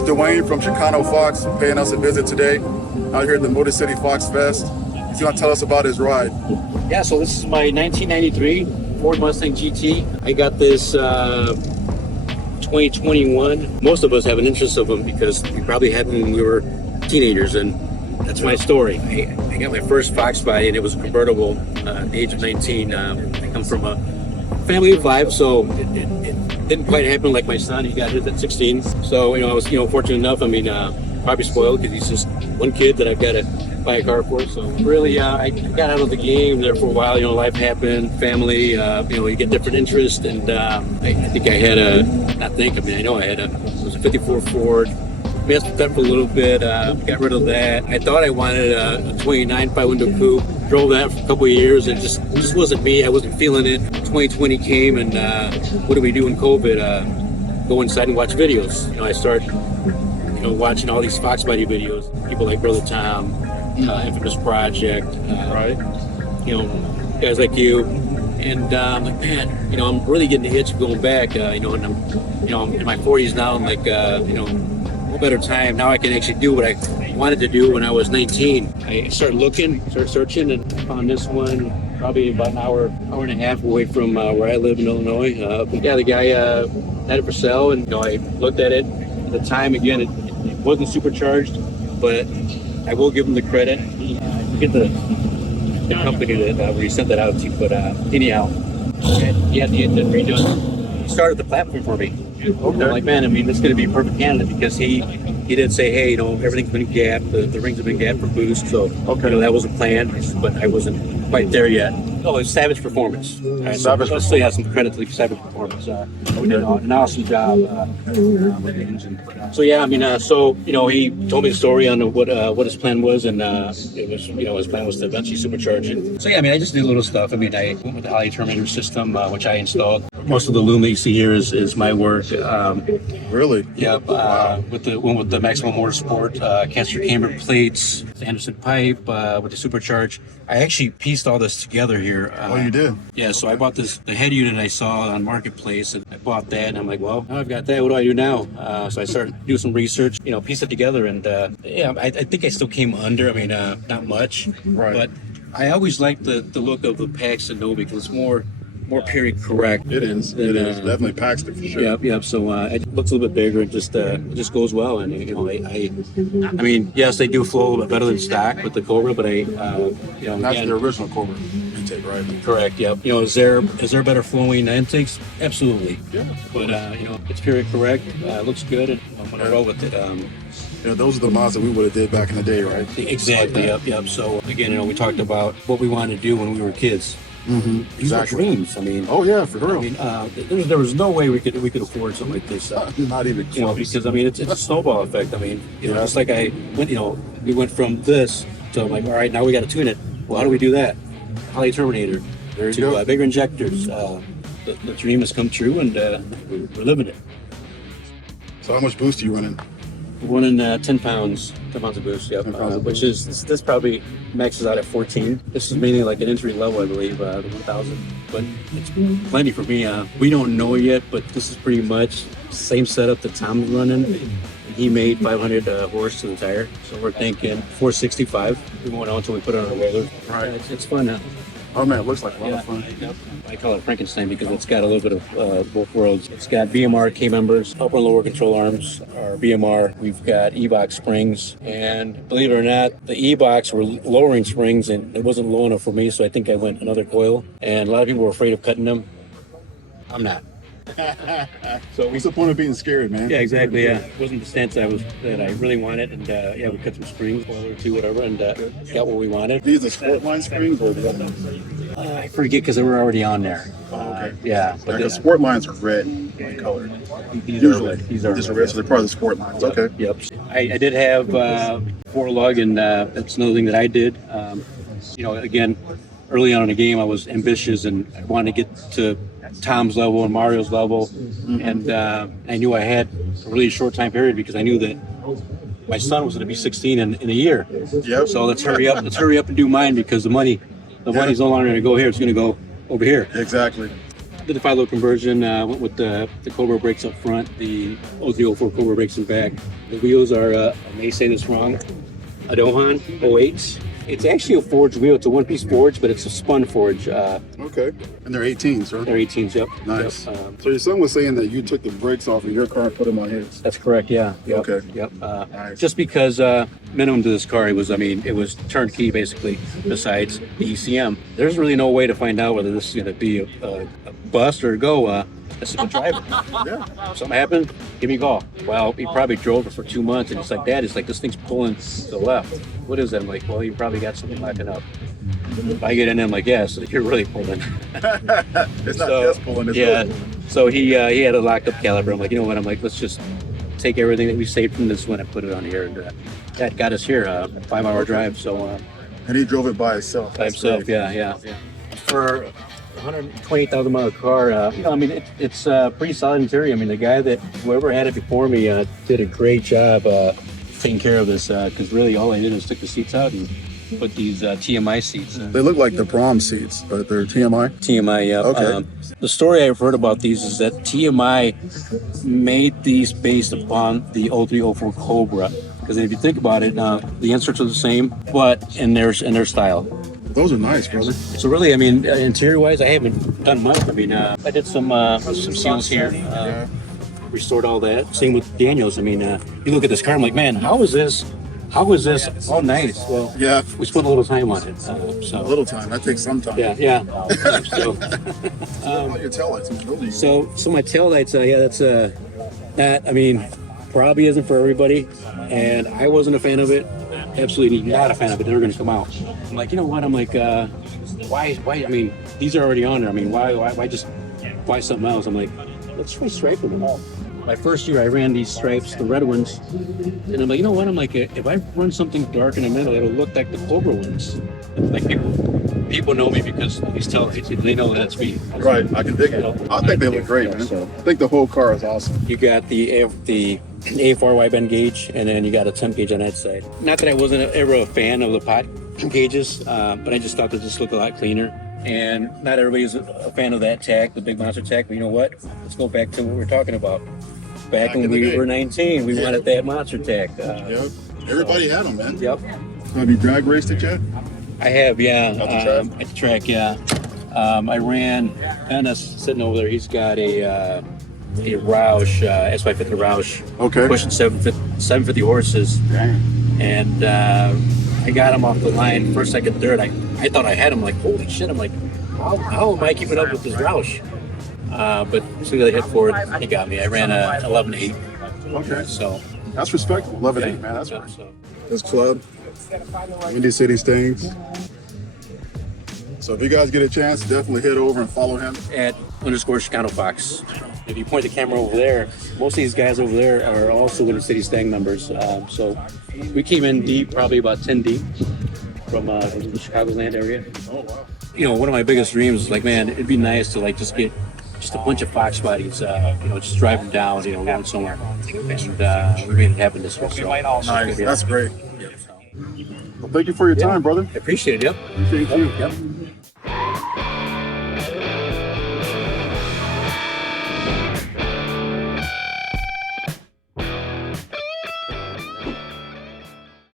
is Dwayne from Chicano Fox paying us a visit today out here at the Motor City Fox Fest. He's going to tell us about his ride. Yeah, so this is my 1993 Ford Mustang GT. I got this 2021. Most of us have an interest of them because we probably had them when we were teenagers, and that's my story. I got my first Foxbody, and it was a convertible at the age of 19. I come from a family of 5, so it didn't quite happen like my son. He got hit at 16. So, I was, fortunate enough. Probably spoiled because he's just one kid that I've got to buy a car for. So really, I got out of the game there for a while. Life happened, family, you get different interests. And I think I had it was a 54 Ford. Messed with that for a little bit, got rid of that. I thought I wanted a 29 5-window coupe. Drove that for a couple of years. It just wasn't me. I wasn't feeling it. 2020 came, and what do we do in COVID? Go inside and watch videos. I started, watching all these Foxbody videos. People like Brother Tom, Infamous Project, Right. Guys like you. And man, I'm really getting the itch of going back. And I'm in my 40s now. I'm like, better time. Now I can actually do what I wanted to do when I was 19. I started searching, and found this one probably about an hour and a half away from where I live in Illinois. The guy had it for sale, and I looked at it. At the time, again, it wasn't supercharged, but I will give him the credit. I forget the company that where he sent that out to, but anyhow, he had the redone. He started the platform for me. Okay. I'm like, man, it's going to be a perfect candidate because he did say, hey, everything's been gapped, the rings have been gapped for boost, so that was a plan, but I wasn't quite there yet. Oh, it's Savage Performance. Right, Savage so let's say have some credit to Savage Performance. We did an awesome job with the engine. So yeah, he told me the story on what his plan was, and it was, his plan was to eventually supercharge it. So yeah, I just did little stuff. I went with the Ali Terminator system, which I installed. Most of the loom that you see here is my work. Really? Yep. With the Maximum Motorsport, caster camber plates, the Anderson pipe, with the Supercharged. I actually pieced all this together here. Oh, you did? Yeah, so I bought the head unit I saw on Marketplace, and I bought that, and I'm like, well, now I've got that, what do I do now? So I started doing some research, piece it together, and I think I still came under, not much, right. But I always liked the look of the Paxton Novi because it's more period correct. It is. It is definitely Paxton for sure. Yep. So it looks a little bit bigger. It just goes well. And yes, they do flow a little bit better than stock with the Cobra, but that's the original Cobra intake, right? Correct. Yep. Is there better flowing intakes? Absolutely. Yeah. But it's period correct. Looks good, and I'm gonna roll with it. Those are the mods that we would have did back in the day, right? Exactly. Like yep. So again, we talked about what we wanted to do when we were kids. Mm-hmm. These are dreams. Oh yeah, for real. There was no way we could afford something like this. Not even close. Because it's a snowball effect. Just like I went. We went from this to like, all right, now we got to tune it. Well, how do we do that? Ali Terminator. There you go. Bigger injectors. The dream has come true, and we're living it. So how much boost are you running? Running 10 pounds of boost, yep. Which is this probably maxes out at 14. This is mainly like an entry level, I believe, the 1000. But it's plenty for me. We don't know yet, but this is pretty much same setup that Tom's running. He made 500 horse to the tire, so we're thinking 465. We won't know until we put it on a roller. Right. It's fun now. Oh man, it looks like a lot of fun. I call it Frankenstein because it's got a little bit of both worlds. It's got BMR K members, upper and lower control arms are BMR. We've got E-Box springs, and believe it or not, the E-Box were lowering springs, and it wasn't low enough for me, so I think I went another coil. And a lot of people were afraid of cutting them. I'm not. So what's the point of being scared, man? Yeah, exactly. Yeah, it wasn't the stance that I really wanted, and we cut some springs, one or two, whatever, and got what we wanted. These are sport line springs, or the other ones? I forget because they were already on there. Oh, okay. Yeah, but the sport lines are red in color. Usually, these are red, so they're part of the sport lines. Okay. Yep. I did have 4 lug, and that's another thing that I did. Again, early on in the game, I was ambitious and I wanted to get to Tom's level and Mario's level, and I knew I had a really short time period because I knew that my son was going to be 16 in a year. Yep. So let's hurry up and do mine because the money's no longer going to go here; it's going to go over here. Exactly. did the 5-load conversion. Went with the Cobra brakes up front, the 0304 Cobra brakes in back. The wheels are, I may say this wrong, a Dohan 08s. It's actually a forged wheel. It's a one-piece forge, but it's a spun forge. Okay. And they're 18s, right? They're 18s, yep. Nice. Yep. So your son was saying that you took the brakes off of your car and put them on his. That's correct, yeah. Yep. Okay. Yep. Nice. Just because minimum to this car, it was turnkey basically, besides the ECM. There's really no way to find out whether this is going to be a bust or a go. That's a good driver. Yeah. If something happened, give me a call. Well, he probably drove it for 2 months, and it's like, Dad, it's like this thing's pulling to the left. What is that? I'm like, well, you probably got something locking up. If I get in there, I'm like, yeah, so you're really pulling. It's not just pulling, it's yeah. really. So he had a locked up caliper. I'm like, you know what? I'm like, let's just take everything that we saved from this one and put it on here. And that got us here, a 5-hour drive. So And he drove it by himself. by himself, yeah. For a 128,000 mile car, I mean, it's pretty solid interior. I mean, the guy whoever had it before me did a great job taking care of this, because really all I did was took the seats out and put these TMI seats in. They look like the prom seats, but they're TMI. TMI, yeah. Okay. The story I've heard about these is that TMI made these based upon the 0304 Cobra. Because if you think about it, the inserts are the same, but in their style. Those are nice, brother. So really, I mean, interior-wise, I haven't done much. I mean, I did some seals here, restored all that. Same with Daniels. I mean, you look at this car, I'm like, man, how is this all nice? Well, Yeah. we spent a little time on it. A little time. That takes some time. Yeah. So, What about your taillights? Man? Those are so my taillights, that, I mean, probably isn't for everybody. And I wasn't a fan of it. Absolutely not a fan of it. They were going to come out. I'm like, you know what? I'm like, why? I mean, these are already on there. I mean, why just buy something else? I'm like, let's try striping them all. My first year, I ran these stripes, the red ones, and I'm like, you know what? I'm like, if I run something dark in the middle, it'll look like the Cobra ones. Like people know me because these taillights, they know that's me. right. I can dig it. I think they look great, man. I think the whole car is awesome. You got the AFR wide band gauge, and then you got a temp gauge on that side. Not that I wasn't ever a fan of the pot gauges, but I just thought they just looked a lot cleaner. And not everybody's a fan of that tack, the big monster tack. But you know what? Let's go back to what we were talking about. Back when we were 19, we wanted that monster tack. Yep. Everybody had them, man. Yep. Have you drag raced it yet? I have, yeah. At the track? At the track, yeah. I ran, Dennis sitting over there, he's got a Roush, S550 Roush. Okay. Pushing 750 horses. Dang. And I got him off the line, first, second, third. I thought I had him, like, holy shit. I'm like, how am I keeping up with this Roush? But as soon as I hit forward, he got me. I ran a 11.8. Okay. So That's respectable. 11.8, man. That's yeah, right. so. This club, Windy City Stings. So if you guys get a chance, definitely head over and follow him. At _Chicano Fox. If you point the camera over there, most of these guys over there are also Windy City Stang members. So we came in deep, probably about 10 deep from the Chicagoland area. Oh, wow. You know, one of my biggest dreams is like, man, it'd be nice to like just get just a bunch of Foxbodies, just drive them down, going somewhere. And we made it happen this way. So, Nice. yeah. That's great. Yeah, so. Well, thank you for your time, brother. I appreciate it, yep. Appreciate you. Yep.